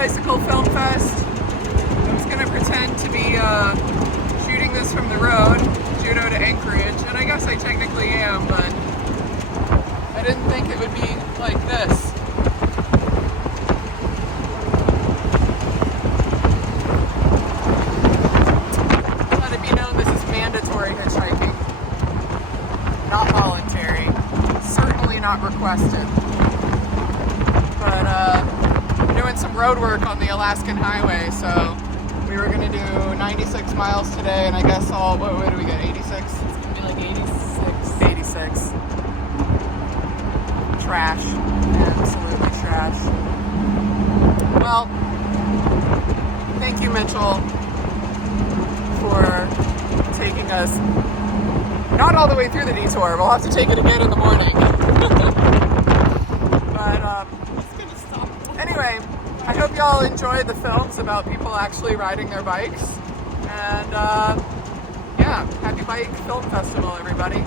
Bicycle Film Fest. I was gonna pretend to be shooting this from the road, Juneau to Anchorage, and I guess I technically am, but I didn't think it would be like this. Let it be known this is mandatory hitchhiking, not voluntary, certainly not requested. But we're doing some road work on the Alaskan Highway, so we were gonna do 96 miles today, and I guess what do we get, 86? It's gonna be like 86. 86. Trash. Absolutely trash. Well, thank you, Mitchell, for taking us not all the way through the detour. We'll have to take it again in the morning. But anyway, I hope y'all enjoyed the films about people actually riding their bikes. And yeah, happy Bike Film Festival, everybody.